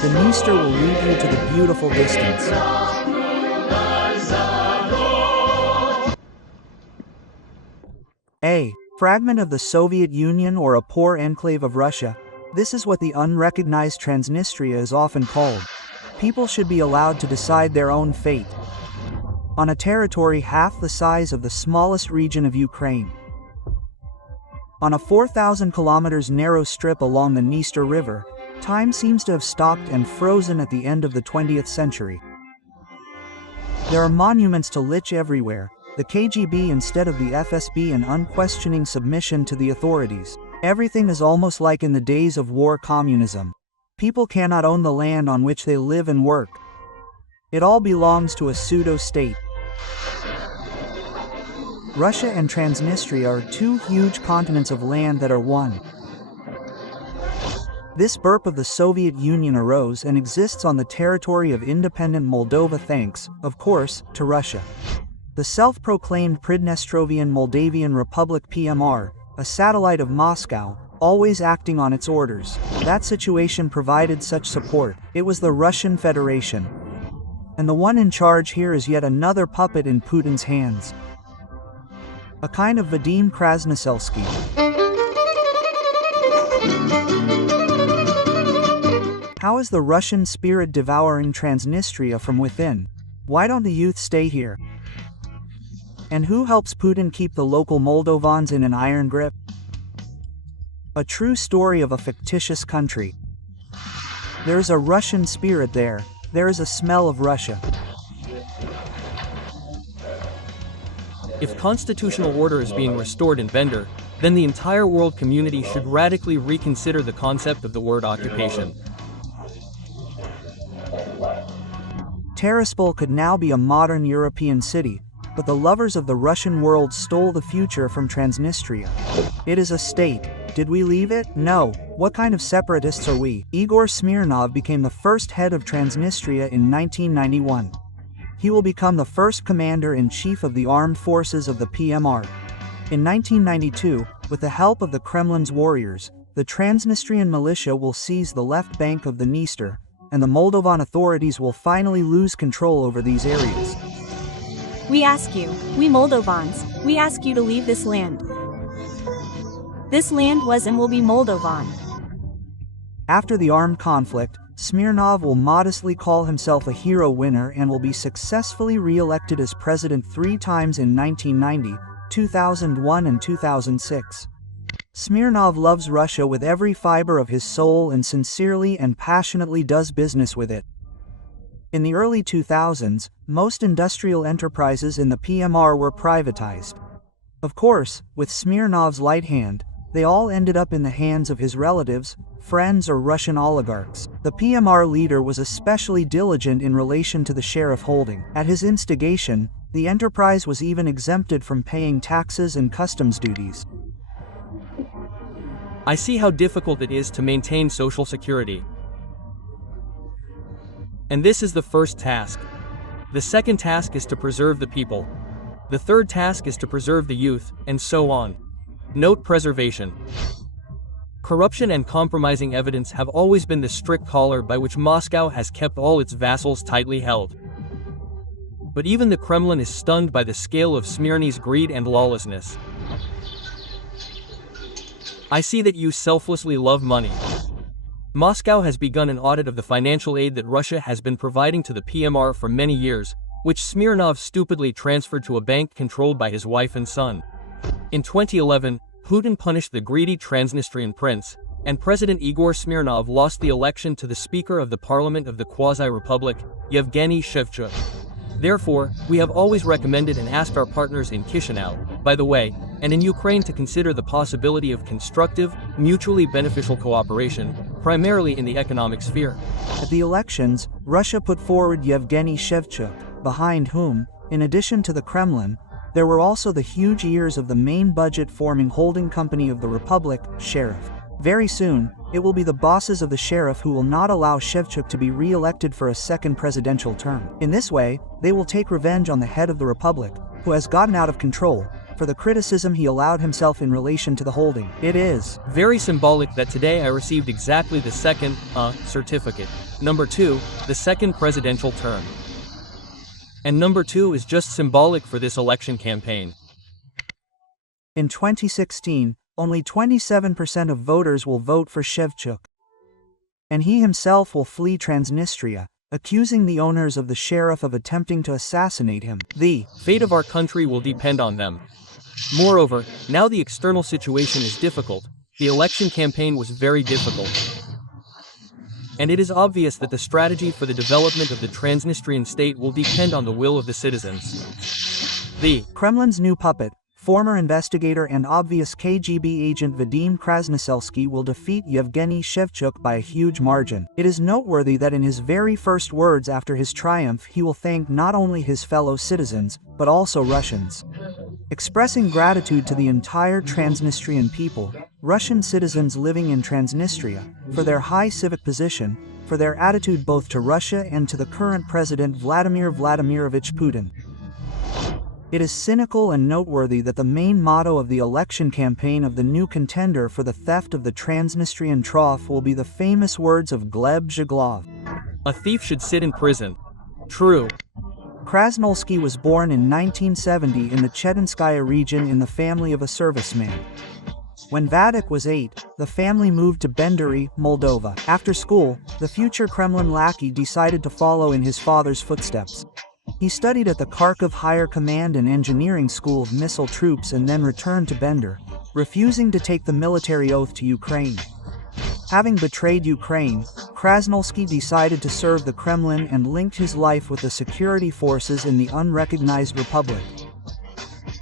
The Dniester will lead you to the beautiful distance. A fragment of the Soviet Union or a poor enclave of Russia. This is what the unrecognized Transnistria is often called. People should be allowed to decide their own fate. On a territory half the size of the smallest region of Ukraine. On a 4,000 kilometers narrow strip along the Dniester River, time seems to have stopped and frozen at the end of the 20th century. There are monuments to Lich everywhere, the KGB instead of the FSB, and unquestioning submission to the authorities. Everything is almost like in the days of war communism. People cannot own the land on which they live and work. It all belongs to a pseudo-state. Russia and Transnistria are two huge continents of land that are one. This burp of the Soviet Union arose and exists on the territory of independent Moldova thanks, of course, to Russia. The self-proclaimed Pridnestrovian Moldavian Republic PMR, a satellite of Moscow, always acting on its orders. That situation provided such support. It was the Russian Federation. And the one in charge here is yet another puppet in Putin's hands. A kind of Vadim Krasnoselsky. How is the Russian spirit devouring Transnistria from within? Why don't the youth stay here? And who helps Putin keep the local Moldovans in an iron grip? A true story of a fictitious country. There is a Russian spirit there. There is a smell of Russia. If constitutional order is being restored in Bender, then the entire world community should radically reconsider the concept of the word occupation. Tiraspol could now be a modern European city, but the lovers of the Russian world stole the future from Transnistria. It is a state. Did we leave it? No. What kind of separatists are we? Igor Smirnov became the first head of Transnistria in 1991. He will become the first commander-in-chief of the armed forces of the PMR. In 1992, with the help of the Kremlin's warriors, the Transnistrian militia will seize the left bank of the Dniester, and the Moldovan authorities will finally lose control over these areas. We ask you, we Moldovans, we ask you to leave this land. This land was and will be Moldovan. After the armed conflict, Smirnov will modestly call himself a hero winner and will be successfully re-elected as president 3 times in 1990, 2001 and 2006. Smirnov loves Russia with every fiber of his soul and sincerely and passionately does business with it. In the early 2000s, most industrial enterprises in the PMR were privatized. Of course, with Smirnov's light hand, they all ended up in the hands of his relatives, friends or Russian oligarchs. The PMR leader was especially diligent in relation to the sheriff holding. At his instigation, the enterprise was even exempted from paying taxes and customs duties. I see how difficult it is to maintain social security. And this is the first task. The second task is to preserve the people. The third task is to preserve the youth, and so on. Note preservation. Corruption and compromising evidence have always been the strict collar by which Moscow has kept all its vassals tightly held. But even the Kremlin is stunned by the scale of Smirny's greed and lawlessness. I see that you selflessly love money. Moscow has begun an audit of the financial aid that Russia has been providing to the PMR for many years, which Smirnov stupidly transferred to a bank controlled by his wife and son. In 2011, Putin punished the greedy Transnistrian prince, and President Igor Smirnov lost the election to the Speaker of the Parliament of the Quasi-Republic, Yevgeny Shevchuk. Therefore, we have always recommended and asked our partners in Chisinau, by the way, and in Ukraine to consider the possibility of constructive, mutually beneficial cooperation, primarily in the economic sphere. At the elections, Russia put forward Yevgeny Shevchuk, behind whom, in addition to the Kremlin, there were also the huge ears of the main budget-forming holding company of the Republic, Sheriff. Very soon, it will be the bosses of the Sheriff who will not allow Shevchuk to be re-elected for a second presidential term. In this way, they will take revenge on the head of the Republic, who has gotten out of control, for the criticism he allowed himself in relation to the holding. It is very symbolic that today I received exactly the second, certificate. Number 2, the second presidential term. And number 2 is just symbolic for this election campaign. In 2016, only 27% of voters will vote for Shevchuk. And he himself will flee Transnistria, accusing the owners of the sheriff of attempting to assassinate him. The fate of our country will depend on them. Moreover, now the external situation is difficult. The election campaign was very difficult. And it is obvious that the strategy for the development of the Transnistrian state will depend on the will of the citizens. The Kremlin's new puppet, former investigator and obvious KGB agent Vadim Krasnoselsky will defeat Yevgeny Shevchuk by a huge margin. It is noteworthy that in his very first words after his triumph he will thank not only his fellow citizens, but also Russians. Expressing gratitude to the entire Transnistrian people, Russian citizens living in Transnistria, for their high civic position, for their attitude both to Russia and to the current president Vladimir Vladimirovich Putin. It is cynical and noteworthy that the main motto of the election campaign of the new contender for the theft of the Transnistrian trough will be the famous words of Gleb Zhiglov. A thief should sit in prison. True. Krasnolsky was born in 1970 in the Chetinskaya region in the family of a serviceman. When Vadik was 8, the family moved to Bendery, Moldova. After school, the future Kremlin lackey decided to follow in his father's footsteps. He studied at the Kharkov Higher Command and Engineering School of Missile Troops and then returned to Bender, refusing to take the military oath to Ukraine. Having betrayed Ukraine, Krasnolsky decided to serve the Kremlin and linked his life with the security forces in the unrecognized republic.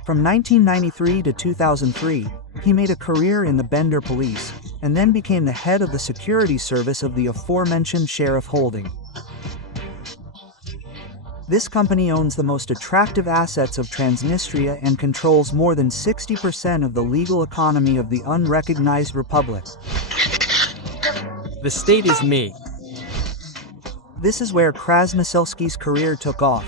From 1993 to 2003, he made a career in the Bender police, and then became the head of the security service of the aforementioned Sheriff Holding. This company owns the most attractive assets of Transnistria and controls more than 60% of the legal economy of the unrecognized republic. The state is me. This is where Krasnoselsky's career took off.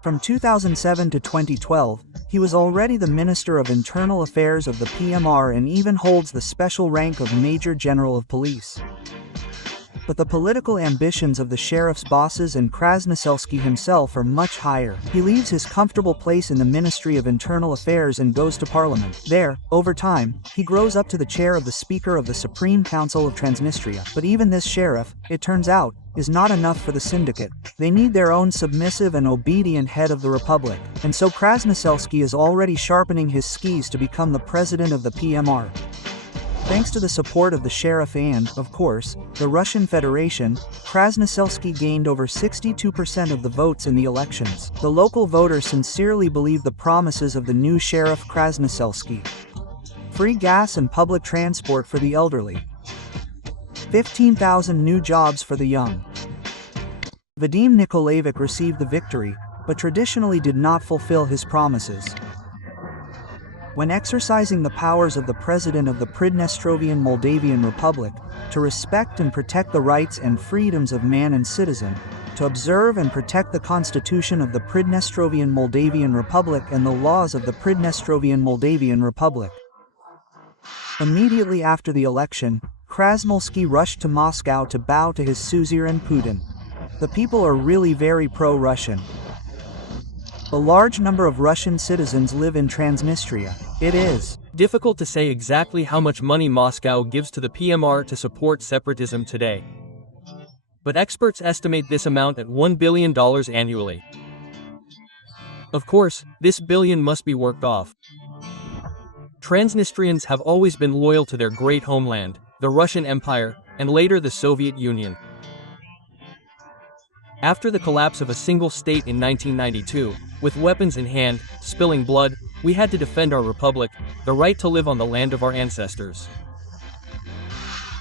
From 2007 to 2012, he was already the Minister of Internal Affairs of the PMR and even holds the special rank of Major General of Police. But the political ambitions of the sheriff's bosses and Krasnoselsky himself are much higher. He leaves his comfortable place in the Ministry of Internal Affairs and goes to Parliament. There, over time, he grows up to the chair of the Speaker of the Supreme Council of Transnistria. But even this sheriff, it turns out, is not enough for the syndicate. They need their own submissive and obedient head of the republic. And so Krasnoselsky is already sharpening his skis to become the president of the PMR. Thanks to the support of the sheriff and, of course, the Russian Federation, Krasnoselsky gained over 62% of the votes in the elections. The local voters sincerely believe the promises of the new sheriff Krasnoselsky. Free gas and public transport for the elderly. 15,000 new jobs for the young. Vadim Nikolaevich received the victory, but traditionally did not fulfill his promises. When exercising the powers of the President of the Pridnestrovian Moldavian Republic, to respect and protect the rights and freedoms of man and citizen, to observe and protect the Constitution of the Pridnestrovian Moldavian Republic and the laws of the Pridnestrovian Moldavian Republic. Immediately after the election, Krasnolsky rushed to Moscow to bow to his suzerain Putin. The people are really very pro-Russian. A large number of Russian citizens live in Transnistria. It is difficult to say exactly how much money Moscow gives to the PMR to support separatism today. But experts estimate this amount at $1 billion annually. Of course, this billion must be worked off. Transnistrians have always been loyal to their great homeland, the Russian Empire, and later the Soviet Union. After the collapse of a single state in 1992, with weapons in hand, spilling blood, we had to defend our republic, the right to live on the land of our ancestors.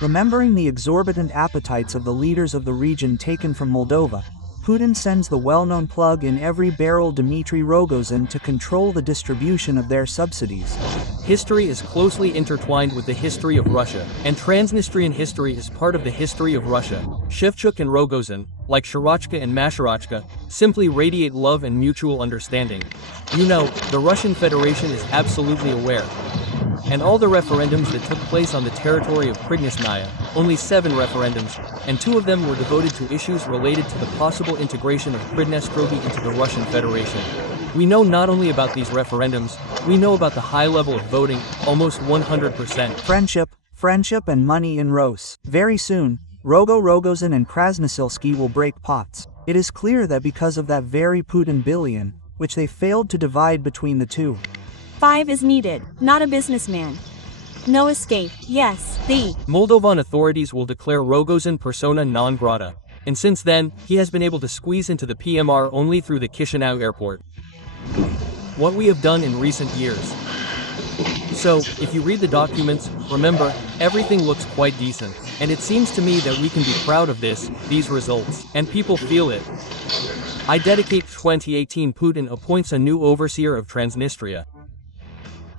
Remembering the exorbitant appetites of the leaders of the region taken from Moldova, Putin sends the well-known plug in every barrel Dmitry Rogozin to control the distribution of their subsidies. History is closely intertwined with the history of Russia, and Transnistrian history is part of the history of Russia. Shevchuk and Rogozin, like Sharachka and Masharachka, simply radiate love and mutual understanding. You know, the Russian Federation is absolutely aware. And all the referendums that took place on the territory of Transnistria, only 7 referendums, and 2 of them were devoted to issues related to the possible integration of Transnistria into the Russian Federation. We know not only about these referendums, we know about the high level of voting, almost 100%. Friendship and money in Rose. Very soon, Rogozin and Krasnoselsky will break pots. It is clear that because of that very Putin billion, which they failed to divide between the two. 5 is needed, not a businessman. No escape, yes, the Moldovan authorities will declare Rogozin persona non grata, and since then, he has been able to squeeze into the PMR only through the Chisinau airport. What we have done in recent years. So, if you read the documents, remember, everything looks quite decent, and it seems to me that we can be proud of these results, and people feel it. I dedicate 2018 Putin appoints a new overseer of Transnistria.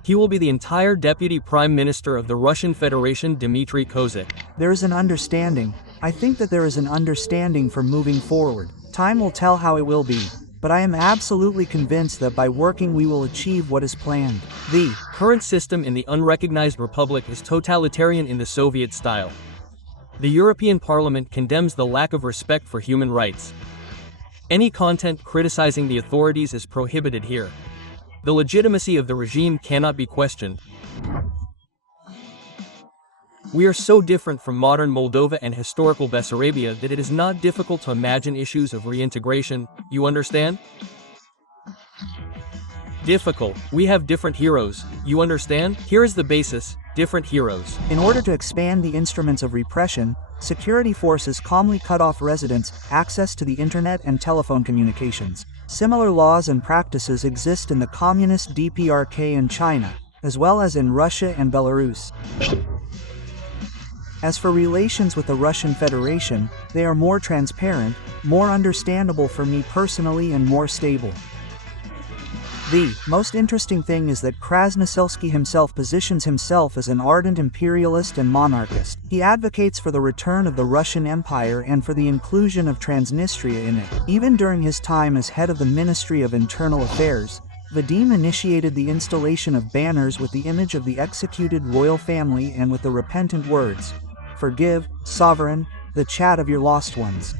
He will be the entire Deputy Prime Minister of the Russian Federation, Dmitry Kozik. There is an understanding. I think that there is an understanding for moving forward. Time will tell how it will be. But I am absolutely convinced that by working we will achieve what is planned. The current system in the unrecognized republic is totalitarian in the Soviet style. The European Parliament condemns the lack of respect for human rights. Any content criticizing the authorities is prohibited here. The legitimacy of the regime cannot be questioned. We are so different from modern Moldova and historical Bessarabia that it is not difficult to imagine issues of reintegration, you understand? Difficult. We have different heroes, you understand? Here is the basis, different heroes. In order to expand the instruments of repression, security forces calmly cut off residents' access to the internet and telephone communications. Similar laws and practices exist in the communist DPRK in China, as well as in Russia and Belarus. As for relations with the Russian Federation, they are more transparent, more understandable for me personally and more stable. The most interesting thing is that Krasnoselsky himself positions himself as an ardent imperialist and monarchist. He advocates for the return of the Russian Empire and for the inclusion of Transnistria in it. Even during his time as head of the Ministry of Internal Affairs, Vadim initiated the installation of banners with the image of the executed royal family and with the repentant words, "Forgive, sovereign, the chat of your lost ones.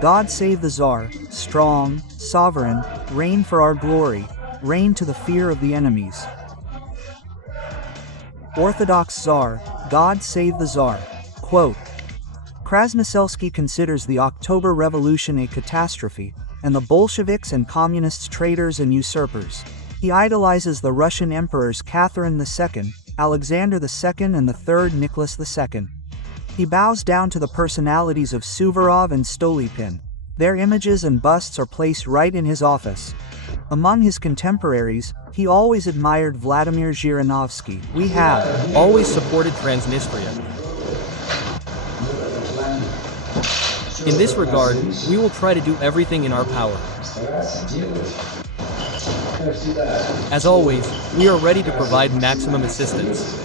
God save the Tsar, strong, sovereign, reign for our glory, reign to the fear of the enemies. Orthodox Tsar, God save the Tsar." Quote. Krasnoselsky considers the October Revolution a catastrophe, and the Bolsheviks and communists traitors and usurpers. He idolizes the Russian emperors Catherine II, Alexander II and the third Nicholas II. He bows down to the personalities of Suvorov and Stolypin. Their images and busts are placed right in his office. Among his contemporaries, he always admired Vladimir Zhirinovsky. We have always supported Transnistria. In this regard, we will try to do everything in our power. As always, we are ready to provide maximum assistance.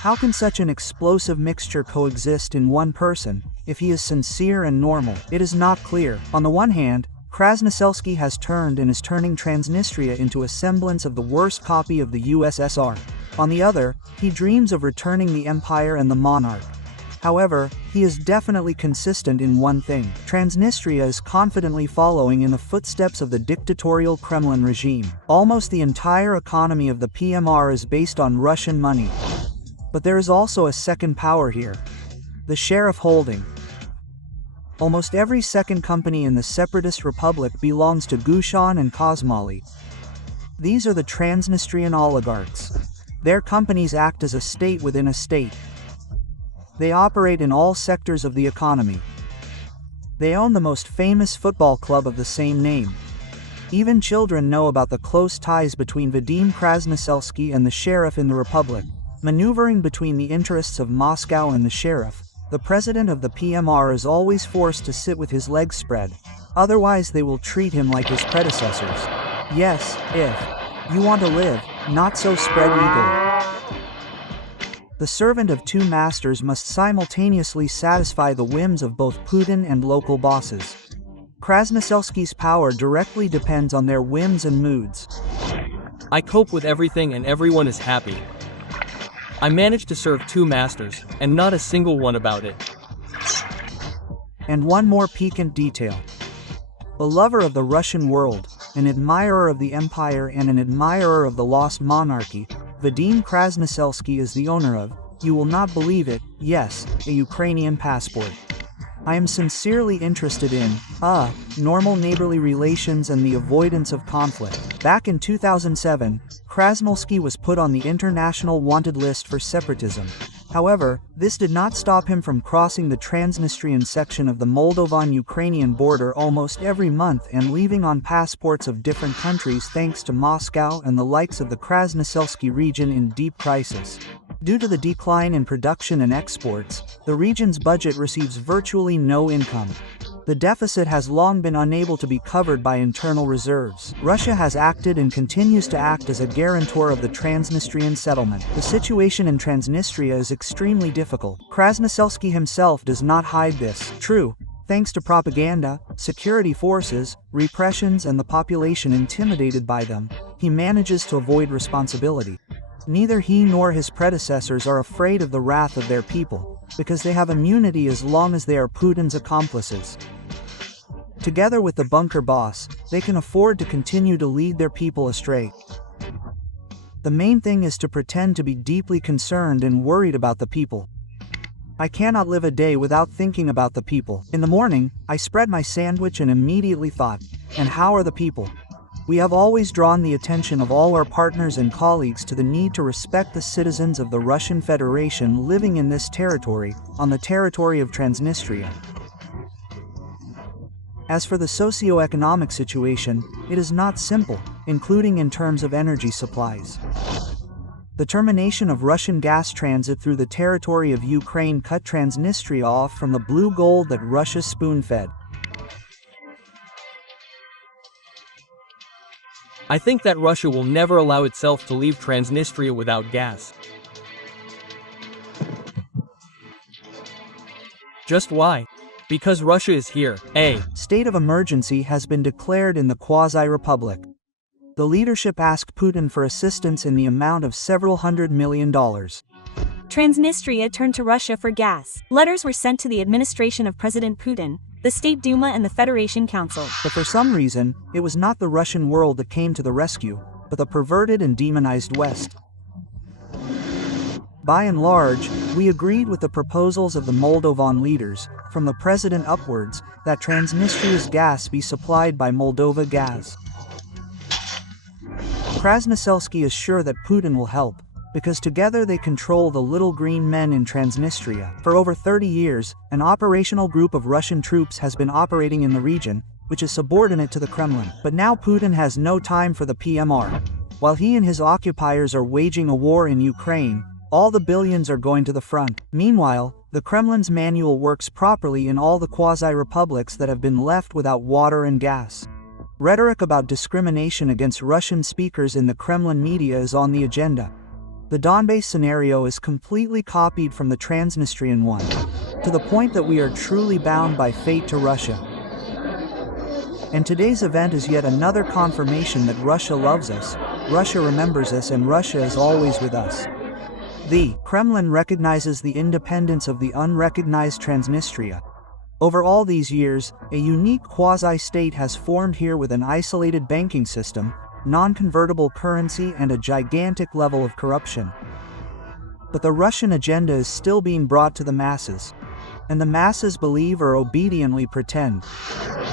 How can such an explosive mixture coexist in one person, if he is sincere and normal? It is not clear. On the one hand, Krasnoselsky has turned and is turning Transnistria into a semblance of the worst copy of the USSR. On the other, he dreams of returning the empire and the monarch. However, he is definitely consistent in one thing. Transnistria is confidently following in the footsteps of the dictatorial Kremlin regime. Almost the entire economy of the PMR is based on Russian money. But there is also a second power here. The Sheriff Holding. Almost every second company in the separatist republic belongs to Gushan and Kosmali. These are the Transnistrian oligarchs. Their companies act as a state within a state. They operate in all sectors of the economy. They own the most famous football club of the same name. Even children know about the close ties between Vadim Krasnoselsky and the sheriff in the republic. Maneuvering between the interests of Moscow and the sheriff, the president of the PMR is always forced to sit with his legs spread. Otherwise they will treat him like his predecessors. Yes, if you want to live, not so spread eagle. The servant of two masters must simultaneously satisfy the whims of both Putin and local bosses. Krasnoselsky's power directly depends on their whims and moods. I cope with everything and everyone is happy. I manage to serve two masters, and not a single one about it. And one more piquant detail. A lover of the Russian world, an admirer of the empire and an admirer of the lost monarchy, Vadim Krasnoselsky is the owner of, you will not believe it, yes, a Ukrainian passport. I am sincerely interested in, normal neighborly relations and the avoidance of conflict. Back in 2007, Krasnoselsky was put on the international wanted list for separatism. However, this did not stop him from crossing the Transnistrian section of the Moldovan-Ukrainian border almost every month and leaving on passports of different countries thanks to Moscow and the likes of the Krasnoselsky region in deep crisis. Due to the decline in production and exports, the region's budget receives virtually no income. The deficit has long been unable to be covered by internal reserves. Russia has acted and continues to act as a guarantor of the Transnistrian settlement. The situation in Transnistria is extremely difficult. Krasnoselsky himself does not hide this. True, thanks to propaganda, security forces, repressions and the population intimidated by them, he manages to avoid responsibility. Neither he nor his predecessors are afraid of the wrath of their people, because they have immunity as long as they are Putin's accomplices. Together with the bunker boss, they can afford to continue to lead their people astray. The main thing is to pretend to be deeply concerned and worried about the people. I cannot live a day without thinking about the people. In the morning, I spread my sandwich and immediately thought, and how are the people? We have always drawn the attention of all our partners and colleagues to the need to respect the citizens of the Russian Federation living in this territory, on the territory of Transnistria. As for the socio-economic situation, it is not simple, including in terms of energy supplies. The termination of Russian gas transit through the territory of Ukraine cut Transnistria off from the blue gold that Russia spoon-fed. I think that Russia will never allow itself to leave Transnistria without gas. Just why? Because Russia is here. A state of emergency has been declared in the quasi-republic. The leadership asked Putin for assistance in the amount of several $100 million. Transnistria turned to Russia for gas. Letters were sent to the administration of President Putin, the State Duma and the Federation Council. But for some reason, it was not the Russian world that came to the rescue, but the perverted and demonized West. By and large, we agreed with the proposals of the Moldovan leaders, from the president upwards, that Transnistria's gas be supplied by Moldova Gas. Krasnoselsky is sure that Putin will help, because together they control the little green men in Transnistria. For over 30 years, an operational group of Russian troops has been operating in the region, which is subordinate to the Kremlin. But now Putin has no time for the PMR. While he and his occupiers are waging a war in Ukraine, all the billions are going to the front. Meanwhile, the Kremlin's manual works properly in all the quasi-republics that have been left without water and gas. Rhetoric about discrimination against Russian speakers in the Kremlin media is on the agenda. The Donbass scenario is completely copied from the Transnistrian one, to the point that we are truly bound by fate to Russia. And today's event is yet another confirmation that Russia loves us, Russia remembers us, and Russia is always with us. The Kremlin recognizes the independence of the unrecognized Transnistria. Over all these years, a unique quasi-state has formed here with an isolated banking system, non-convertible currency and a gigantic level of corruption. But the Russian agenda is still being brought to the masses. And the masses believe or obediently pretend.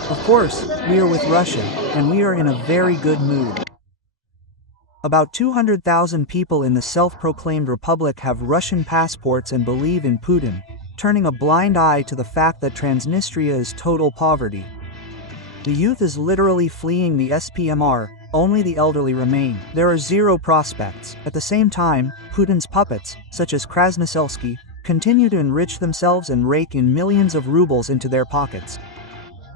Of course, we are with Russia, and we are in a very good mood. About 200,000 people in the self-proclaimed republic have Russian passports and believe in Putin, turning a blind eye to the fact that Transnistria is total poverty. The youth is literally fleeing the SPMR, only the elderly remain. There are zero prospects. At the same time, Putin's puppets, such as Krasnoselsky, continue to enrich themselves and rake in millions of rubles into their pockets.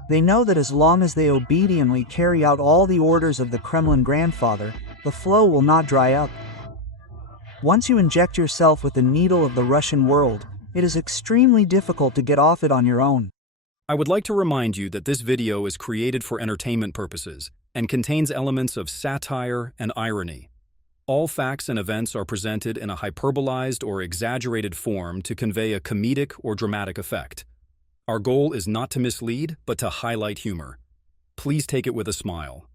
They know that as long as they obediently carry out all the orders of the Kremlin grandfather, the flow will not dry up. Once you inject yourself with the needle of the Russian world, it is extremely difficult to get off it on your own. I would like to remind you that this video is created for entertainment purposes and contains elements of satire and irony. All facts and events are presented in a hyperbolized or exaggerated form to convey a comedic or dramatic effect. Our goal is not to mislead, but to highlight humor. Please take it with a smile.